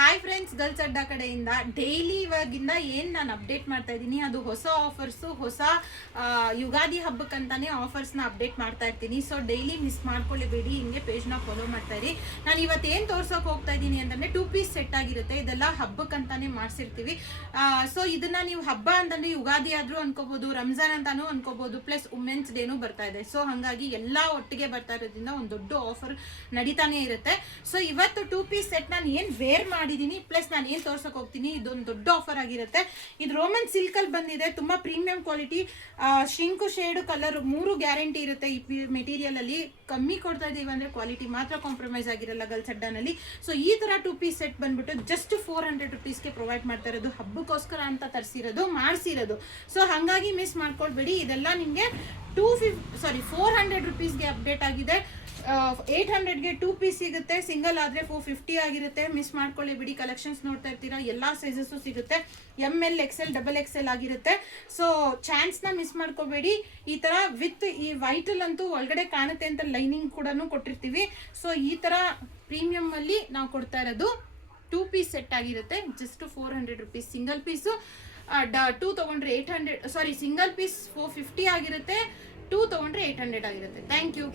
Hi friends, girls ಅಡ್ಡ ಕಡೆಯಿಂದ daily ಇವಾಗಿಂದ ಏನು ನಾನು ಅಪ್ಡೇಟ್ ಮಾಡ್ತಾ ಇದ್ದೀನಿ ಅದು ಹೊಸ ಆಫರ್ಸು, ಹೊಸ ಯುಗಾದಿ ಹಬ್ಬಕ್ಕಂತಾನೆ ಆಫರ್ಸ್ನ ಅಪ್ಡೇಟ್ ಮಾಡ್ತಾ ಇರ್ತೀನಿ. ಸೊ ಡೈಲಿ ಮಿಸ್ ಮಾಡ್ಕೊಳ್ಳಿಬೇಡಿ, ಹಿಂಗೆ ಪೇಜ್ನ ಫಾಲೋ ಮಾಡ್ತಾ ಇರಿ. ನಾನು ಇವತ್ತೇನು ತೋರ್ಸೋಕೆ ಹೋಗ್ತಾ ಇದ್ದೀನಿ ಅಂತಂದರೆ 2 ಪೀಸ್ ಸೆಟ್ ಆಗಿರುತ್ತೆ. ಇದೆಲ್ಲ ಹಬ್ಬಕ್ಕಂತಾನೆ ಮಾಡಿಸಿರ್ತೀವಿ. ಸೊ ಇದನ್ನ ನೀವು ಹಬ್ಬ ಅಂತಂದರೆ ಯುಗಾದಿ ಆದರೂ ಅನ್ಕೋಬೋದು, ರಂಜಾನ್ ಅಂತಾನೂ ಅನ್ಕೋಬೋದು, ಪ್ಲಸ್ ವುಮೆನ್ಸ್ ಡೇನೂ ಬರ್ತಾ ಇದೆ. ಸೊ ಹಾಗಾಗಿ ಎಲ್ಲ ಒಟ್ಟಿಗೆ ಬರ್ತಾ ಇರೋದ್ರಿಂದ ಒಂದು ದೊಡ್ಡ ಆಫರ್ ನಡೀತಾನೆ ಇರುತ್ತೆ. ಸೊ ಇವತ್ತು 2 ಪೀಸ್ ಸೆಟ್ ನಾನು ಏನು ವೇರ್ ಮಾಡಿದೀನಿ, ಪ್ಲಸ್ ನಾನು ಏನು ತೋರ್ಸಕ್ ಹೋಗ್ತೀನಿ, ಇದೊಂದು ದೊಡ್ಡ ಆಫರ್ ಆಗಿರುತ್ತೆ. ಇದು ರೋಮನ್ ಸಿಲ್ಕ್ ಅಲ್ಲಿ ಬಂದಿದೆ, ತುಂಬಾ premium quality, sink shade colour 3 guarantee ಇರುತ್ತೆ. ಈ ಮೆಟೀರಿಯಲ್ ಅಲ್ಲಿ ಕಮ್ಮಿ ಕೊಡ್ತಾ ಇದೀವಿ ಅಂದ್ರೆ ಕ್ವಾಲಿಟಿ ಮಾತ್ರ ಕಾಂಪ್ರಮೈಸ್ ಆಗಿರಲ್ಲ ಗರ್ಲ್ಸ್ ಅಡ್ಡಾನಲ್ಲಿ. ಸೊ ಈ ತರ 2 ಪೀಸ್ ಸೆಟ್ ಬಂದ್ಬಿಟ್ಟು ಜಸ್ಟ್ 400 ರುಪೀಸ್ಗೆ ಪ್ರೊವೈಡ್ ಮಾಡ್ತಾ ಇರೋದು, ಹಬ್ಬಕ್ಕೋಸ್ಕರ ಅಂತ ತರಿಸಿರೋದು, ಮಾಡಿಸಿರೋದು. ಸೊ ಹಾಗಾಗಿ ಮಿಸ್ ಮಾಡ್ಕೊಳ್ಬೇಡಿ. ಇದೆಲ್ಲ ನಿಮಗೆ 400 ರುಪೀಸ್ಗೆ ಅಪ್ಡೇಟ್ ಆಗಿದೆ. 800ಗೆ 2 ಪೀಸ್ ಸಿಗುತ್ತೆ, ಸಿಂಗಲ್ ಆದರೆ 450 ಆಗಿರುತ್ತೆ. ಮಿಸ್ ಮಾಡ್ಕೊಳ್ಳಿ ಬಿಡಿ. ಕಲೆಕ್ಷನ್ಸ್ ನೋಡ್ತಾ ಇರ್ತೀರಾ, ಎಲ್ಲ ಸೈಜಸ್ಸು ಸಿಗುತ್ತೆ. ML XL XXL ಆಗಿರುತ್ತೆ. ಸೊ ಚಾನ್ಸ್ನ ಮಿಸ್ ಮಾಡ್ಕೋಬೇಡಿ. ಈ ಥರ ವಿತ್ ಈ ವೈಟಲ್ ಅಂತೂ ಒಳಗಡೆ ಕಾಣುತ್ತೆ ಅಂತ ಲೈನಿಂಗ್ ಕೂಡ ಕೊಟ್ಟಿರ್ತೀವಿ. ಸೊ ಈ ಥರ ಪ್ರೀಮಿಯಮ್ ಅಲ್ಲಿ ನಾವು ಕೊಡ್ತಾ ಇರೋದು 2 ಪೀಸ್ ಸೆಟ್ ಆಗಿರುತ್ತೆ. Just 400 rupees. ಸಿಂಗಲ್ ಪೀಸು 2 ತೊಗೊಂಡ್ರೆ 800, ಸಾರಿ ಸಿಂಗಲ್ ಪೀಸ್ 450 ಆಗಿರುತ್ತೆ, 2 ತೊಗೊಂಡ್ರೆ 800 ಆಗಿರುತ್ತೆ. Thank you.